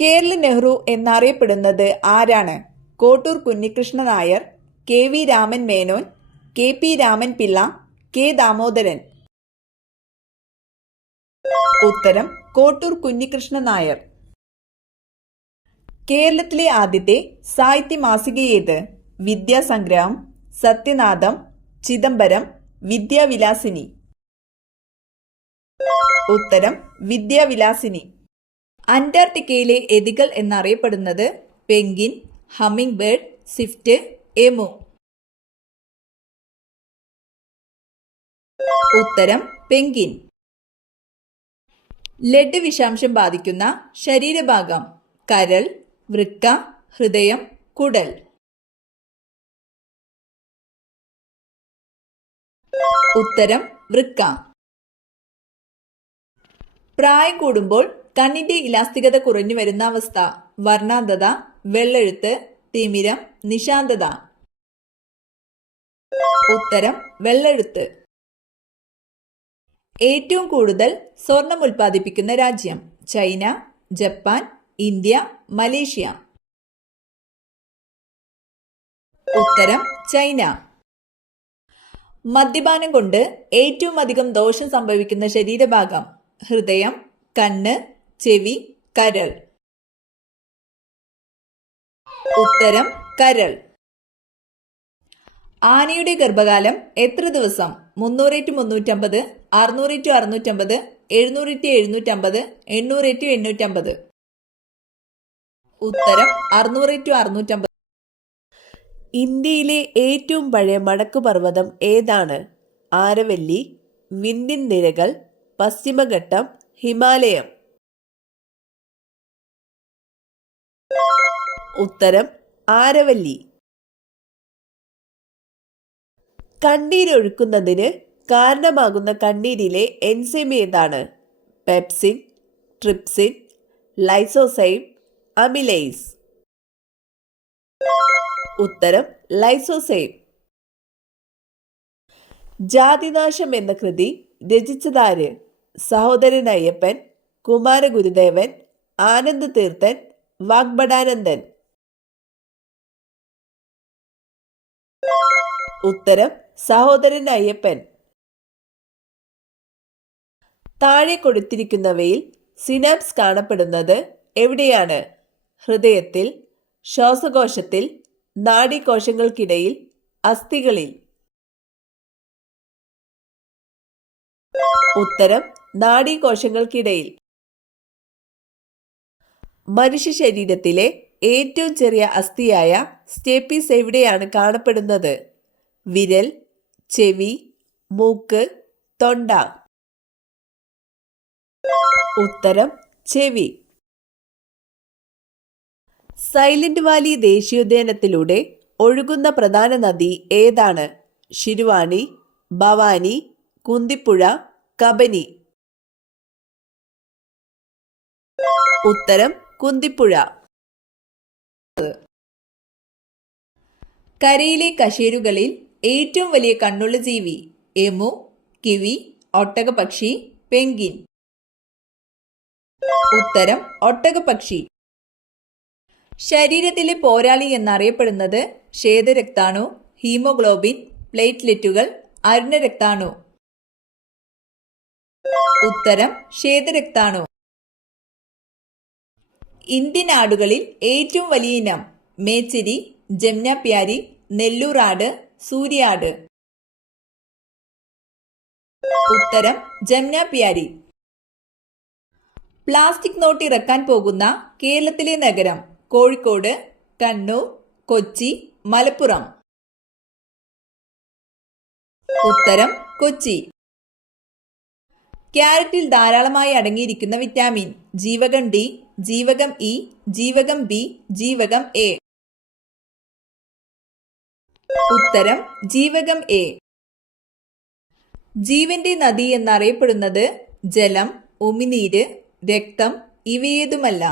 കേരള നെഹ്റു എന്നറിയപ്പെടുന്നത് ആരാണ്? Kottoor Kunhikrishna Nair, K V Raman Menon, K P Raman Pillai, K Damodaran. ഉത്തരം കോട്ടൂർ കുഞ്ഞികൃഷ്ണ നായർ. കേരളത്തിലെ ആദ്യത്തെ സാഹിത്യ മാസിക ഏത്? വിദ്യാസംഗ്രഹം, സത്യനാഥം, ചിദംബരം, വിദ്യാവിലാസിനി. ഉത്തരം വിദ്യാവിലാസിനി. അന്റാർട്ടിക്കയിലെ എതികൾ എന്നറിയപ്പെടുന്നത് penguin, humming bird, Swift, emu. ഉത്തരം പെൻഗ്വിൻ. ലെഡ് വിഷാംശം ബാധിക്കുന്ന ശരീരഭാഗം? കരൾ, വൃക്ക, ഹൃദയം, കുടൽ. ഉത്തരം വൃക്ക. പ്രായം കൂടുമ്പോൾ കണ്ണിന്റെ ഇലാസ്തികത കുറഞ്ഞു വരുന്ന അവസ്ഥ? വർണ്ണാന്ധത, വെള്ളെഴുത്ത്, തിമിരം, നിശാന്തത. ഉത്തരം വെള്ളെഴുത്ത്. ഏറ്റവും കൂടുതൽ സ്വർണം ഉൽപ്പാദിപ്പിക്കുന്ന രാജ്യം? China, Japan, India, Malaysia. ഉത്തരം ചൈന. മദ്യപാനം കൊണ്ട് ഏറ്റവും അധികം ദോഷം സംഭവിക്കുന്ന ശരീരഭാഗം? ഹൃദയം, കണ്ണ്, ചെവി, കരൾ. ഉത്തരം കരൾ. ആനയുടെ ഗർഭകാലം എത്ര ദിവസം? 300-350, 600-650, 700-750, 800-850. ഉത്തരം 600-650. ഇന്ത്യയിലെ ഏറ്റവും പഴയ മടക്കുപർവ്വതം ഏതാണ്? ആരവല്ലി, വിന്ധ്യൻ നിരകൾ, പശ്ചിമഘട്ടം, ഹിമാലയം. ഉത്തരം ആരവല്ലി. കണ്ണീരൊഴുക്കുന്നതിന് കാരണമാകുന്ന കണ്ണീരിലെ എൻസൈം ഏതാണ്? Pepsin, trypsin, lysozyme, amylase. ഉത്തരം ലൈസോസൈം. ജാതിനാശം എന്ന കൃതി രചിച്ചതാര്? സഹോദരൻ അയ്യപ്പൻ, കുമാരഗുരുദേവൻ, ആനന്ദ തീർത്ഥൻ, വാഗ്ഭടാനന്ദൻ. ഉത്തരം സഹോദരൻ അയ്യപ്പൻ. താഴെ കൊടുത്തിരിക്കുന്നവയിൽ സിനാപ്സ് കാണപ്പെടുന്നത് എവിടെയാണ്? ഹൃദയത്തിൽ, ശ്വാസകോശത്തിൽ, നാഡീകോശങ്ങൾക്കിടയിൽ, അസ്ഥികളിൽ. ഉത്തരം നാഡീകോശങ്ങൾക്കിടയിൽ. മനുഷ്യ ശരീരത്തിലെ ഏറ്റവും ചെറിയ അസ്ഥിയായ സ്റ്റേപ്പീസ് എവിടെയാണ് കാണപ്പെടുന്നത്? വിരൽ, ചെവി, മൂക്ക്, തൊണ്ട. ഉത്തരം ചെവി. സൈലന്റ് വാലി ദേശീയോദ്യാനത്തിലൂടെ ഒഴുകുന്ന പ്രധാന നദി ഏതാണ്? ശിരുവാണി, ഭവാനി, കുന്തിപ്പുഴ, കബനി. ഉത്തരം കുന്തിപ്പുഴ. കരയിലെ കശേരുകളിൽ ഏറ്റവും വലിയ കണ്ണുള്ള ജീവി? എമു, കിവി, ഒട്ടകപക്ഷി, പെൻഗ്വിൻ. ഉത്തരം ഒട്ടകപക്ഷി. ശരീരത്തിലെ പോരാളി എന്നറിയപ്പെടുന്നത് ശ്വേതരക്താണു, ഹീമോഗ്ലോബിൻ, പ്ലേറ്റ്ലെറ്റുകൾ, അരുണരക്താണു. ഉത്തരം ശ്വേതരക്താണു. ഇന്ത്യൻ ആടുകളിൽ ഏറ്റവും വലിയ ഇനം? മേച്ചിരി, ജംനാപ്യാരി, നെല്ലൂർ ആട്, സൂര്യാട്. ഉത്തരം ജംനാപ്യാരി. പ്ലാസ്റ്റിക് നോട്ട് ഇറക്കാൻ പോകുന്ന കേരളത്തിലെ നഗരം? കോഴിക്കോട്, കണ്ണൂർ, കൊച്ചി, മലപ്പുറം. ഉത്തരം കൊച്ചി. ക്യാരറ്റിൽ ധാരാളമായി അടങ്ങിയിരിക്കുന്ന വിറ്റാമിൻ? ജീവകം ഡി, ജീവകം ഇ, ജീവകം ബി, ജീവകം എ. ഉത്തരം ജീവകം എ. ജീവന്റെ നദി എന്നറിയപ്പെടുന്നത് ജലം, ഉമിനീര്, രക്തം ഇവയേതുമല്ല?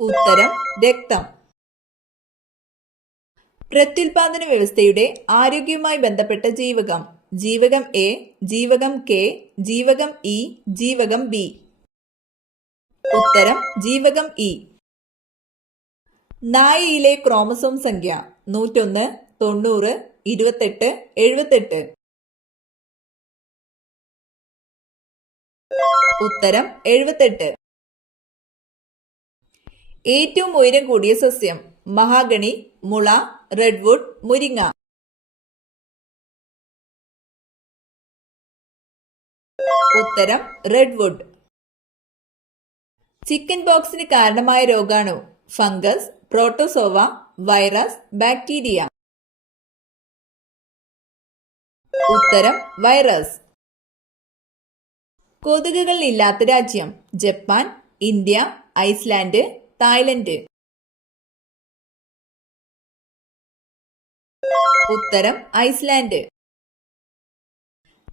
ഉത്തരം രക്തം. പ്രത്യുൽപാദന വ്യവസ്ഥയുടെ ആരോഗ്യവുമായി ബന്ധപ്പെട്ട ജീവകം? ജീവകം എ, ജീവകം കെ, ജീവകം ഇ, ജീവകം ബി. ഉത്തരം ജീവകം ഇ. നായയിലെ ക്രോമസോം സംഖ്യ 101, 90, 28, 78. ഉത്തരം 78. ഏറ്റവും ഉയരം കൂടിയ സസ്യം മഹാഗണി, മുള, റെഡ്വുഡ്, മുരിങ്ങ. ഉത്തരം റെഡ്വുഡ്. ചിക്കൻ പോക്സിന് കാരണമായ രോഗാണു ഫംഗസ്, പ്രോട്ടോസോവ, വൈറസ്, ബാക്ടീരിയ. ഉത്തരം വൈറസ്. കൊതുകുകൾ ഇല്ലാത്ത രാജ്യം ജപ്പാൻ, ഇന്ത്യ, ഐസ്ലാൻഡ്, തായ്ലൻഡ്. ഉത്തരം Iceland.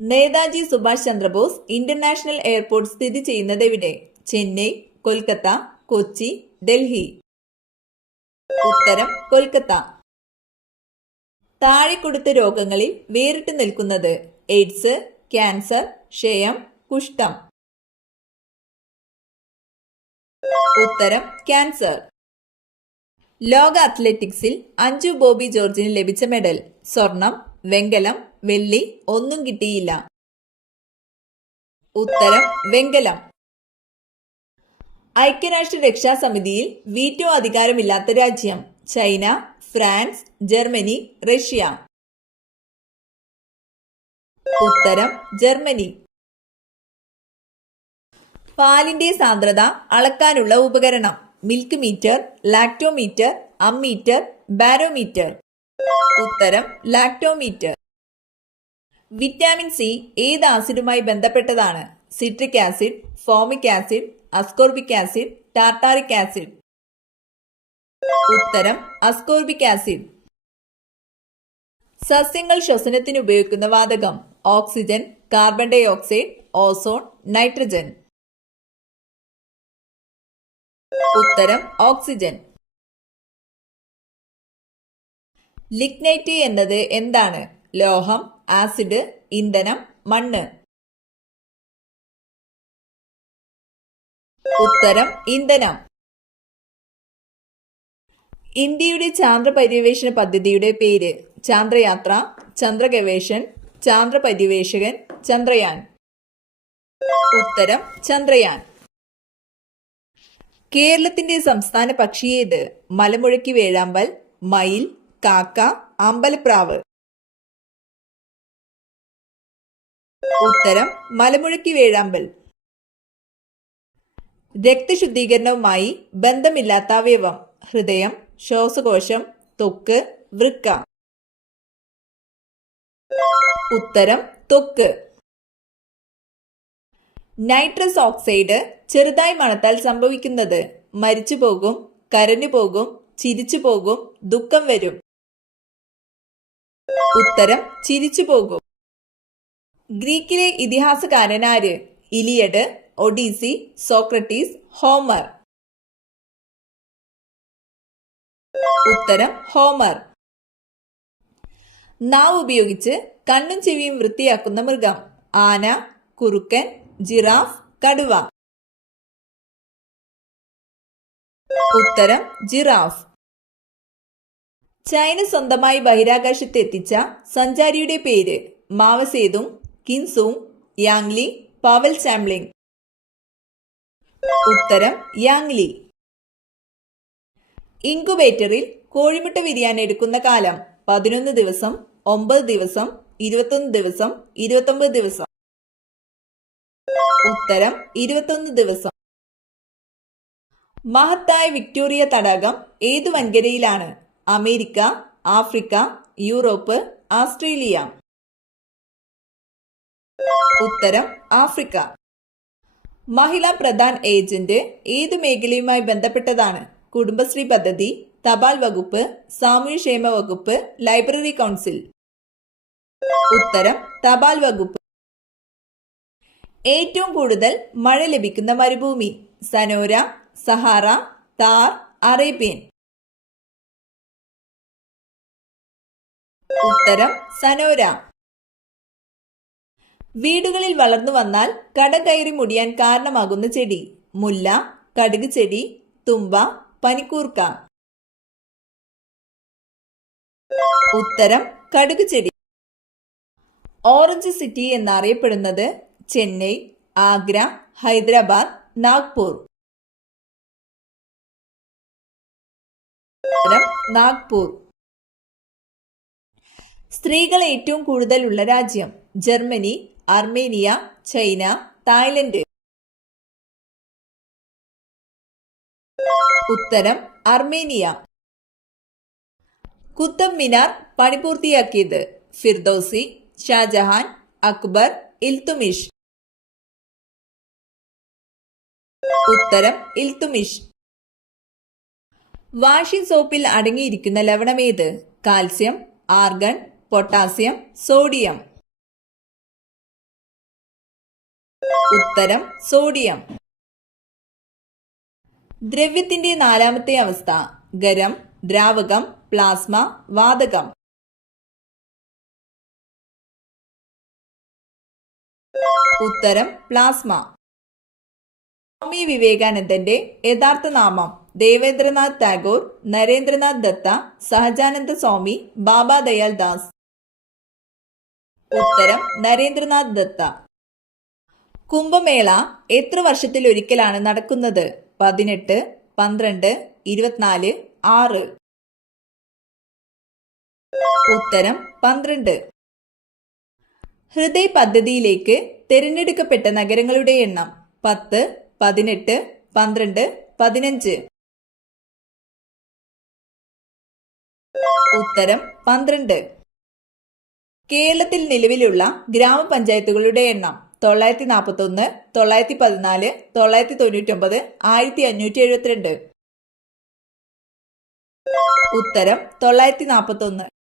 Netaji Subhash Chandrabose international airport സ്ഥിതി ചെയ്യുന്നത് എവിടെ? ചെന്നൈ, കൊൽക്കത്ത, കൊച്ചി, ഡൽഹി. ഉത്തരം കൊൽക്കത്ത. താഴെ കൊടുത്ത രോഗങ്ങളിൽ വേറിട്ട് നിൽക്കുന്നത് എയ്ഡ്സ്, ക്യാൻസർ, ക്ഷയം, കുഷ്ഠം. ഉത്തരം ക്യാൻസർ. ലോക അത്ലറ്റിക്സിൽ അഞ്ജു ബോബി ജോർജിന് ലഭിച്ച മെഡൽ സ്വർണം, വെങ്കലം, വെള്ളി, ഒന്നും കിട്ടിയില്ല. ഉത്തരം വെങ്കലം. ഐക്യരാഷ്ട്ര രക്ഷാസമിതിയിൽ വീറ്റോ അധികാരമില്ലാത്ത രാജ്യം ചൈന, ഫ്രാൻസ്, ജർമ്മനി, റഷ്യ. ഉത്തരം ജർമ്മനി. പാലിന്റെ സാന്ദ്രത അളക്കാനുള്ള ഉപകരണം milk meter, lactometer, ammeter, barometer. ഉത്തരം ലാക്ടോമീറ്റർ. വിറ്റാമിൻ സി ഏത് ആസിഡുമായി ബന്ധപ്പെട്ടതാണ്? Citric acid, formic acid, ascorbic acid, tartaric acid. ഉത്തരം അസ്കോർബിക് ആസിഡ്. സസ്യങ്ങൾ ശ്വസനത്തിന് ഉപയോഗിക്കുന്ന വാതകം oxygen, carbon dioxide, ozone, nitrogen. ഉത്തരം ഓക്സിജൻ. ലിഗ്നൈറ്റ് എന്നത് എന്താണ്? ലോഹം, ആസിഡ്, ഇന്ധനം, മണ്ണ്. ഉത്തരം ഇന്ധനം. ഇന്ത്യയുടെ ചാന്ദ്ര പര്യവേഷണ പദ്ധതിയുടെ പേര് ചാന്ദ്രയാത്ര, ചന്ദ്രഗവേഷൻ, ചാന്ദ്ര പര്യവേഷകൻ, ചന്ദ്രയാൻ. ഉത്തരം ചന്ദ്രയാൻ. കേരളത്തിന്റെ സംസ്ഥാന പക്ഷി ഏത്? മലമുഴക്കി വേഴാമ്പൽ, മയിൽ, കാക്ക, അമ്പലപ്രാവ്. ഉത്തരം മലമുഴക്കി വേഴാമ്പൽ. രക്തശുദ്ധീകരണവുമായി ബന്ധമില്ലാത്ത അവയവം ഹൃദയം, ശ്വാസകോശം, ത്വക്ക്, വൃക്ക. ഉത്തരം ത്വക്ക്. നൈട്രസ് ഓക്സൈഡ് ചെറുതായി മണത്താൽ സംഭവിക്കുന്നത് മരിച്ചു പോകും, കരഞ്ഞു പോകും, ചിരിച്ചു പോകും, ദുഃഖം വരും. ഉത്തരം ചിരിച്ചു പോകും. ഗ്രീക്കിലെ ഇതിഹാസകാരൻ ആര്? Iliad, Odyssey, Socrates, Homer. ഉത്തരം ഹോമർ. നാവ് ഉപയോഗിച്ച് കണ്ണും ചെവിയും വൃത്തിയാക്കുന്ന മൃഗം ആന, കുറുക്കൻ, ജിറാഫ്, കടുവ. ഉത്തരം ജിറാഫ്. ചൈന സ്വന്തമായി ബഹിരാകാശത്ത് എത്തിച്ച സഞ്ചാരിയുടെ പേര് മാവസേതുങ്, കിൻസൂങ്, യാങ്ലി, പവൽ ചാംലിംഗ്. ഉത്തരം യാങ്ലി. ഇൻകുബേറ്ററിൽ കോഴിമുട്ട വിരിയാൻ എടുക്കുന്ന കാലം 11 ദിവസം, 9 ദിവസം, 21 ദിവസം, 29 ദിവസം. ഉത്തരം 21 ദിവസം. മഹത്തായ വിക്ടോറിയ തടാകം ഏതു വൻകരയിലാണ്? America, Africa, Europe, Australia. ഉത്തരം ആഫ്രിക്ക. മഹിളാ പ്രധാൻ ഏജന്റ് ഏതു മേഖലയുമായി ബന്ധപ്പെട്ടതാണ്? കുടുംബശ്രീ പദ്ധതി, തപാൽ വകുപ്പ്, സാമൂഹ്യക്ഷേമ വകുപ്പ്, ലൈബ്രറി കൗൺസിൽ. ഉത്തരം തപാൽ വകുപ്പ്. ഏറ്റവും കൂടുതൽ മഴ ലഭിക്കുന്ന മരുഭൂമി സനോര, സഹാറ, താർ, അറേബ്യൻ. ഉത്തരം സനോര. വീടുകളിൽ വളർന്നു വന്നാൽ കട കയറി മുടിയാൻ കാരണമാകുന്ന ചെടി മുല്ല, കടുക് ചെടി, തുമ്പ, പനിക്കൂർക്ക. ഉത്തരം കടുക് ചെടി. ഓറഞ്ച് സിറ്റി എന്നറിയപ്പെടുന്നത് ചെന്നൈ, ആഗ്ര, ഹൈദരാബാദ്, നാഗ്പൂർ. ഉത്തരം നാഗ്പൂർ. സ്ത്രീകൾ ഏറ്റവും കൂടുതലുള്ള രാജ്യം ജർമ്മനി, അർമേനിയ, ചൈന, തായ്ലൻഡ്. ഉത്തരം അർമേനിയ. കുത്തബ് മിനാർ പണിപൂർത്തിയാക്കിയത് ഫിർദൌസി, ഷാജഹാൻ, അക്ബർ, ഇൽത്തുമിഷ്. ഉത്തരം ഇൽത്തുമിഷ്. വാഷിംഗ് സോപ്പിൽ അടങ്ങിയിരിക്കുന്ന ലവണമേത്? Calcium, argon, potassium, sodium. ഉത്തരം സോഡിയം. ദ്രവ്യത്തിന്റെ നാലാമത്തെ അവസ്ഥ ഖരം, ദ്രാവകം, പ്ലാസ്മ, വാതകം. ഉത്തരം പ്ലാസ്മ. സ്വാമി വിവേകാനന്ദന്റെ യഥാർത്ഥ നാമം ദേവേന്ദ്രനാഥ് ടാഗോർ, നരേന്ദ്രനാഥ് ദത്ത, സഹജാനന്ദ സ്വാമി, ബാബ ദയാൽ ദാസ്. ഉത്തരം നരേന്ദ്രനാഥ് ദത്ത. കുംഭമേള എത്ര വർഷത്തിലൊരിക്കലാണ് നടക്കുന്നത്? 18, 12, 24, 6. ഉത്തരം 12. ഹൃദയ് പദ്ധതിയിലേക്ക് തിരഞ്ഞെടുക്കപ്പെട്ട നഗരങ്ങളുടെ എണ്ണം 10, 18, 12, 15. ഉത്തരം 12. കേരളത്തിൽ നിലവിലുള്ള ഗ്രാമപഞ്ചായത്തുകളുടെ എണ്ണം 941, 914, 999, 1572. ഉത്തരം 941.